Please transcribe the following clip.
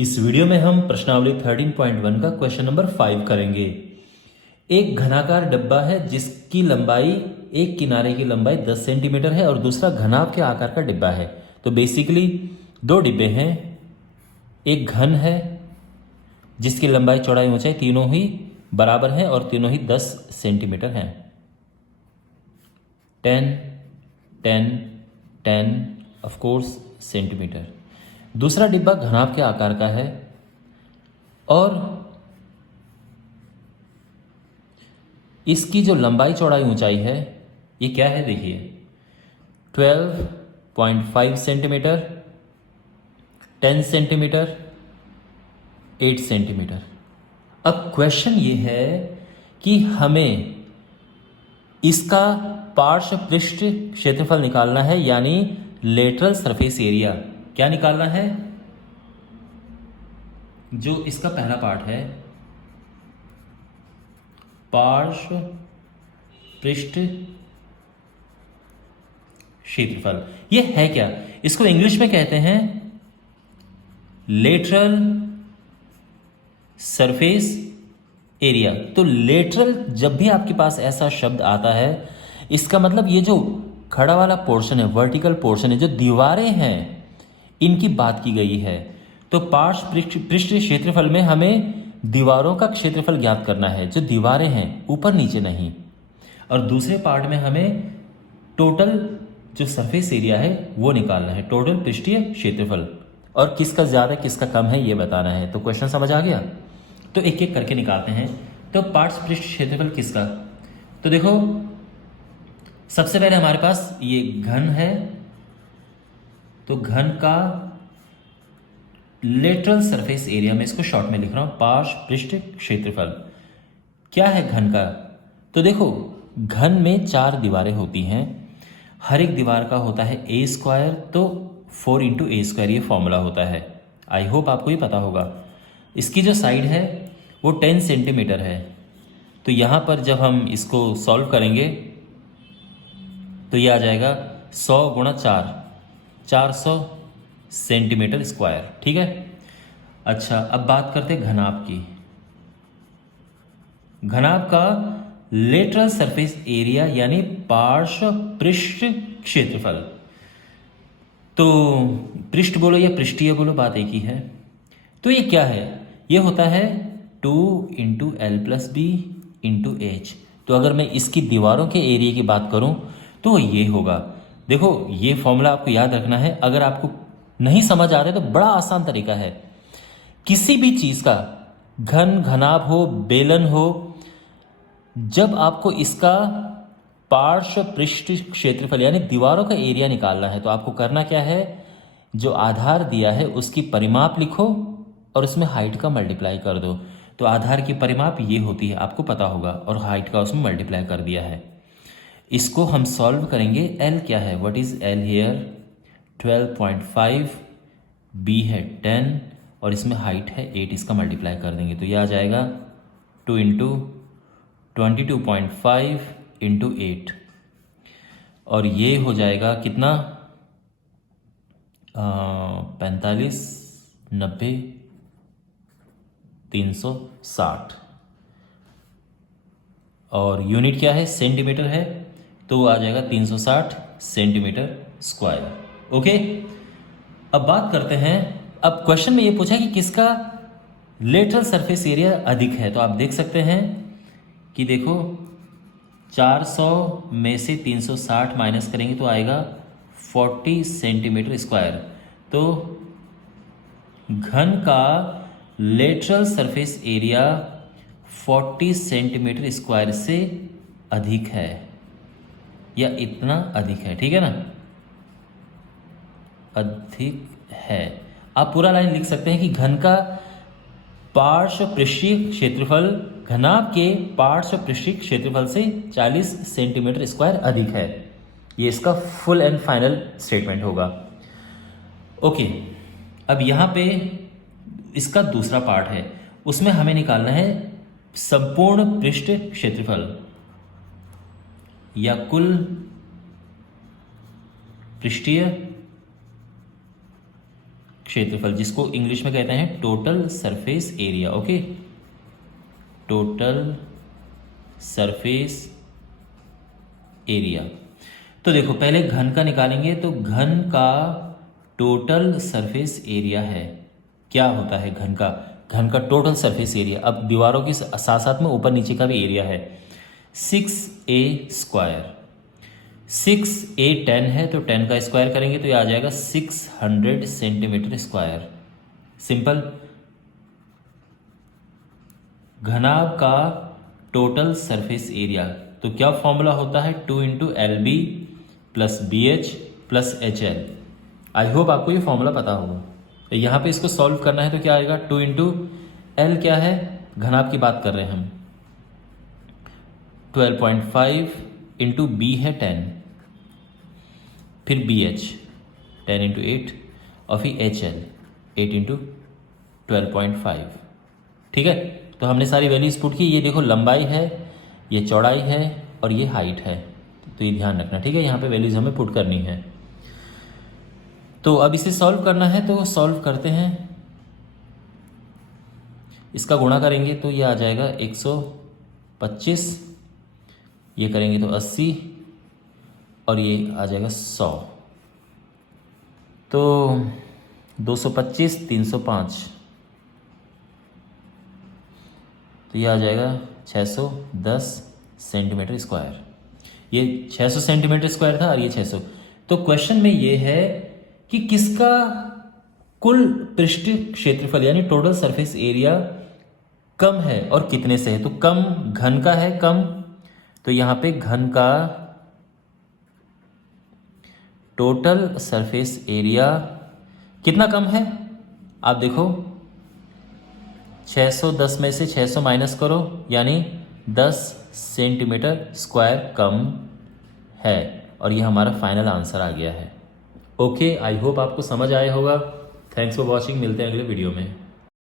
इस वीडियो में हम प्रश्नावली 13.1 का क्वेश्चन नंबर 5 करेंगे। एक घनाकार डब्बा है जिसकी लंबाई, एक किनारे की लंबाई 10 सेंटीमीटर है और दूसरा घनाभ के आकार का डिब्बा है। तो बेसिकली दो डिब्बे हैं, एक घन है जिसकी लंबाई चौड़ाई ऊंचाई तीनों ही बराबर हैं और तीनों ही 10 सेंटीमीटर हैं। 10 10 10 ऑफ कोर्स सेंटीमीटर। दूसरा डिब्बा घनाभ के आकार का है और इसकी जो लंबाई चौड़ाई ऊंचाई है ये क्या है, देखिए 12.5 सेंटीमीटर, 10 सेंटीमीटर, 8 सेंटीमीटर। अब क्वेश्चन ये है कि हमें इसका पार्श्व पृष्ठ क्षेत्रफल निकालना है, यानी लेटरल सरफेस एरिया। क्या निकालना है? जो इसका पहला पार्ट है, पार्श्व पृष्ठ क्षेत्रफल। ये है क्या? इसको इंग्लिश में कहते हैं लेटरल सरफेस एरिया। तो लेटरल, जब भी आपके पास ऐसा शब्द आता है, इसका मतलब ये जो खड़ा वाला पोर्शन है, वर्टिकल पोर्शन है, जो दीवारें हैं, इनकी बात की गई है। तो पार्श्व पृष्ठ क्षेत्रफल में हमें दीवारों का क्षेत्रफल ज्ञात करना है, जो दीवारें हैं, ऊपर नीचे नहीं। और दूसरे पार्ट में हमें टोटल जो सरफेस एरिया है वो निकालना है, टोटल पृष्ठीय क्षेत्रफल। और किसका ज़्यादा किसका कम है ये बताना है। तो क्वेश्चन समझ आ गया? तो एक एक करके निकालते हैं। तो पार्श्व पृष्ठ क्षेत्रफल किसका? तो देखो, सबसे पहले हमारे पास ये घन है, तो घन का लेटरल सरफेस एरिया, में इसको शॉर्ट में लिख रहा हूं, पार्श्व पृष्ठ क्षेत्रफल। क्या है घन का? तो देखो, घन में 4 दीवारें होती हैं, हर एक दीवार का होता है a स्क्वायर, तो 4 इंटू ए स्क्वायर ये फॉर्मूला होता है। आई होप आपको ये पता होगा। इसकी जो साइड है वो 10 सेंटीमीटर है। तो यहाँ पर जब हम इसको सॉल्व करेंगे तो ये आ जाएगा 100 गुणा 4, 400 सेंटीमीटर स्क्वायर। ठीक है। अच्छा, अब बात करते हैं घनाभ की। घनाभ का लेटरल सरफेस एरिया यानी पार्श्व पृष्ठ क्षेत्रफल। तो पृष्ठ बोलो या पृष्ठीय बोलो, बात एक ही है। तो ये क्या है? ये होता है 2 into L plus B into H. तो अगर मैं इसकी दीवारों के एरिया की बात करूं तो ये होगा। देखो, ये फॉर्मूला आपको याद रखना है। अगर आपको नहीं समझ आ रहा है तो बड़ा आसान तरीका है। किसी भी चीज़ का घन, घनाभ हो, बेलन हो, जब आपको इसका पार्श्व पृष्ठ क्षेत्रफल यानी दीवारों का एरिया निकालना है, तो आपको करना क्या है? जो आधार दिया है उसकी परिमाप लिखो और उसमें हाइट का मल्टीप्लाई कर दो। तो आधार की परिमाप ये होती है, आपको पता होगा, और हाइट का उसमें मल्टीप्लाई कर दिया है। इसको हम सॉल्व करेंगे। एल क्या है? What is L here? 12.5, B है 10 और इसमें हाइट है 8, इसका मल्टीप्लाई कर देंगे तो ये आ जाएगा 2 इंटू 22.5 इंटू 8, और ये हो जाएगा कितना? 45, 90, 360। और यूनिट क्या है? सेंटीमीटर है, तो आ जाएगा 360 सेंटीमीटर स्क्वायर। ओके। अब बात करते हैं, अब क्वेश्चन में ये पूछा कि किसका लेटरल सरफेस एरिया अधिक है। तो आप देख सकते हैं कि देखो, 400 में से 360 माइनस करेंगे तो आएगा 40 सेंटीमीटर स्क्वायर। तो घन का lateral surface area 40 centimetre square से अधिक है, या इतना अधिक है। ठीक है ना? अधिक है। आप पूरा लाइन लिख सकते हैं कि घन का पार्श्व पृष्ठीय क्षेत्रफल घनाभ के पार्श्व पृष्ठीय क्षेत्रफल से 40 सेंटीमीटर स्क्वायर अधिक है। ये इसका फुल एंड फाइनल स्टेटमेंट होगा। ओके। अब यहाँ पे इसका दूसरा पार्ट है, उसमें हमें निकालना है संपूर्ण पृष्ठ क्षेत्रफल या कुल पृष्ठीय क्षेत्रफल, जिसको इंग्लिश में कहते हैं total surface area. Okay, total surface area. तो देखो पहले घन का निकालेंगे, तो घन का टोटल सरफेस एरिया है, क्या होता है घन का टोटल सरफेस एरिया। अब दीवारों के साथ साथ में ऊपर नीचे का भी एरिया है। 6a²। 6a 10 है, तो 10 का स्क्वायर करेंगे तो ये आ जाएगा 600 सेंटीमीटर स्क्वायर। सिंपल। घनाभ का टोटल सरफेस एरिया, तो क्या फॉर्मूला होता है, 2 × LB + BH + HL। I hope आपको ये फॉर्मूला पता होगा। तो यहाँ पे इसको सॉल्व करना है तो क्या आएगा, 2 × L क्या है, घनाभ की बात कर रहे हैं हम, 12.5 × B है 10, फिर BH 10 × 8 और फिर HL 8 × 12.5। ठीक है, तो हमने सारी वैल्यूज पुट की। ये देखो लंबाई है, ये चौड़ाई है और ये हाइट है, तो ये ध्यान रखना। ठीक है, यहाँ पे वैल्यूज हमें पुट करनी है। तो अब इसे सॉल्व करना है, तो सॉल्व करते हैं। इसका गुणा करेंगे तो ये आ जाएगा 125, ये करेंगे तो 80 और ये आ जाएगा 100। तो 225 305, तो ये आ जाएगा 610 सेंटीमीटर स्क्वायर। ये 600 सेंटीमीटर स्क्वायर था और ये 600। तो क्वेश्चन में ये है कि किसका कुल पृष्ठीय क्षेत्रफल यानी टोटल सरफेस एरिया कम है और कितने से है। तो कम घन का है, कम, तो यहां पे घन का टोटल सरफेस एरिया कितना कम है, आप देखो 610 में से 600 माइनस करो, यानी 10 सेंटीमीटर स्क्वायर कम है, और ये हमारा फाइनल आंसर आ गया है। ओके, आई होप आपको समझ आया होगा। थैंक्स फॉर वॉचिंग, मिलते हैं अगले वीडियो में।